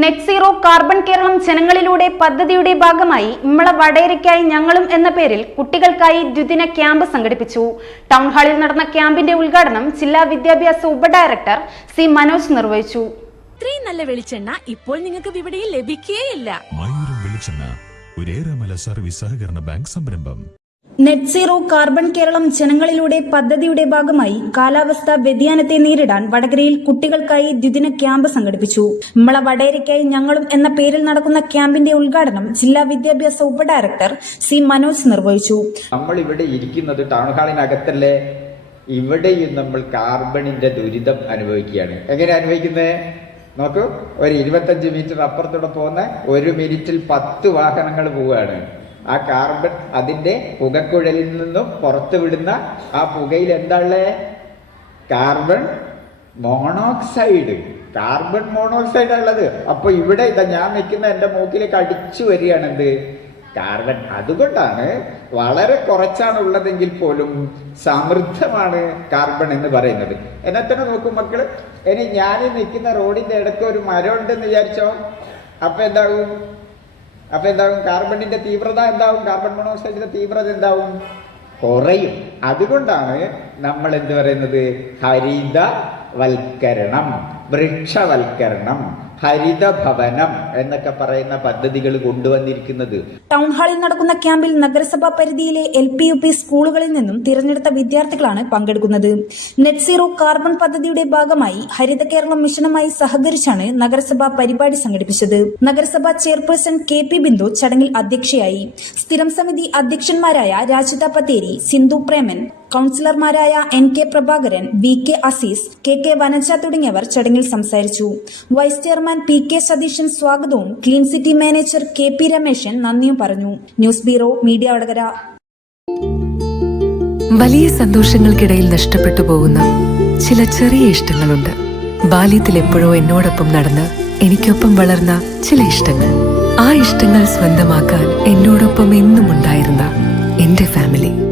Net zero carbon Keralam ജനങ്ങളിലൂടെ പദ്ധതിയുടെ ഭാഗമായി ഇമ്മള വടയരയ്ക്കായി ഞങ്ങളും എന്ന പേരിൽ കുട്ടികൾക്കായി ദ്വിദിന ക്യാമ്പ് സംഘടിപ്പിച്ചു. ടൗൺ ഹാളിൽ നടന്ന ക്യാമ്പിന്റെ ഉദ്ഘാടനം ജില്ലാ വിദ്യാഭ്യാസ ഉപഡയറക്ടർ സി മനോജ് നിർവഹിച്ചു. ഇത്രയും നല്ല വെളിച്ചെണ്ണ ഇപ്പോൾ നിങ്ങൾക്ക് വിപണിയിൽ ലഭിക്കുകയില്ല സർവീസ് സഹകരണ ബാങ്ക് സംരംഭം. നെറ്റ് സീറോ കാർബൺ കേരളം ജനങ്ങളിലൂടെ പദ്ധതിയുടെ ഭാഗമായി കാലാവസ്ഥാ വ്യതിയാനത്തെ നേരിടാൻ വടകരയിൽ കുട്ടികൾക്കായി ദ്വിദിന ക്യാമ്പ് സംഘടിപ്പിച്ചു. നമ്മളെ വടേരയ്ക്കായി ഞങ്ങളും എന്ന പേരിൽ നടക്കുന്ന ക്യാമ്പിന്റെ ഉദ്ഘാടനം ജില്ലാ വിദ്യാഭ്യാസ ഉപ ഡയറക്ടർ സി മനോജ് നിർവഹിച്ചു. നമ്മൾ ഇവിടെ ഇരിക്കുന്നത് ടൗൺ ഹാളിനകത്തല്ലേ ഇവിടെയും നമ്മൾ കാർബണിന്റെ ദുരിതം അനുഭവിക്കുകയാണ്. എങ്ങനെ അനുഭവിക്കുന്നത് നോക്കൂ ഒരു ഇരുപത്തഞ്ച് മീറ്റർ അപ്പുറത്തൂടെ പോകുന്ന ഒരു മിനിറ്റിൽ പത്ത് വാഹനങ്ങൾ പോവുകയാണ്. ആ കാർബൺ അതിന്റെ പുകക്കുഴലിൽ നിന്നും പുറത്തു വിടുന്ന ആ പുകയിൽ എന്താ കാർബൺ മോണോക്സൈഡ്. കാർബൺ മോണോക്സൈഡ് ഉള്ളത് അപ്പൊ ഇവിടെ ഇതാ ഞാൻ നിൽക്കുന്ന എന്റെ മൂക്കിലേക്ക് അടിച്ചു വരികയാണ് എന്ത്? കാർബൺ. അതുകൊണ്ടാണ് വളരെ കുറച്ചാണ് ഉള്ളതെങ്കിൽ പോലും സമൃദ്ധമാണ് കാർബൺ എന്ന് പറയുന്നത്. എന്നെ തന്നെ നോക്കും മക്കൾ ഇനി ഞാൻ നിൽക്കുന്ന റോഡിന്റെ ഇടയ്ക്ക് ഒരു മരം ഉണ്ടെന്ന് വിചാരിച്ചോ? അപ്പൊ എന്താകും? അപ്പൊ എന്താകും? കാർബണിന്റെ തീവ്രത എന്താകും? കാർബൺ മോണോക്സൈഡിന്റെ തീവ്രത എന്താകും? കുറയും. അതുകൊണ്ടാണ് നമ്മൾ എന്ത് പറയുന്നത്? ഹരിതവൽക്കരണം വൃക്ഷവൽക്കരണം ഹരിതഭവനം എന്നൊക്കെ പറയുന്ന പദ്ധതികൾ കൊണ്ടുവന്നിരിക്കുന്നത്. ടൗൺ ഹാളിൽ നടക്കുന്ന ക്യാമ്പിൽ നഗരസഭാ പരിധിയിലെ എൽ പി യു പി സ്കൂളുകളിൽ നിന്നും തിരഞ്ഞെടുത്ത വിദ്യാർത്ഥികളാണ് പങ്കെടുക്കുന്നത്. നെറ്റ് സീറോ കാർബൺ പദ്ധതിയുടെ ഭാഗമായി ഹരിത കേരളം മിഷനുമായി സഹകരിച്ചാണ് നഗരസഭാ പരിപാടി സംഘടിപ്പിച്ചത്. നഗരസഭാ ചെയർപേഴ്സൺ കെ പി ബിന്ദു ചടങ്ങിൽ അധ്യക്ഷയായി. സ്ഥിരം സമിതി അധ്യക്ഷന്മാരായ Rajitha Pattheri Sindhu Preman കൌൺസിലർമാരായ N K Prabhakaran V K Azeez K K Vanaja തുടങ്ങിയവർ ചടങ്ങിൽ സംസാരിച്ചു. Vice chairman P K Satheesan സ്വാഗതവും clean city manager K P Rameshan നന്ദിയും പറഞ്ഞു. News bureau media Vadakara. വലിയ സന്തോഷങ്ങൾക്കിടയിൽ നഷ്ടപ്പെട്ടു പോകുന്ന ചില ചെറിയ ഇഷ്ടങ്ങളുണ്ട്. ബാല്യത്തിൽ എപ്പോഴോ എന്നോടൊപ്പം നടന്ന് എനിക്കൊപ്പം വളർന്ന ചില ഇഷ്ടങ്ങൾ. ആ ഇഷ്ടങ്ങൾ സ്വന്തമാക്കാൻ എന്നോടൊപ്പം എന്നും ഉണ്ടായിരുന്ന എന്റെ ഫാമിലി.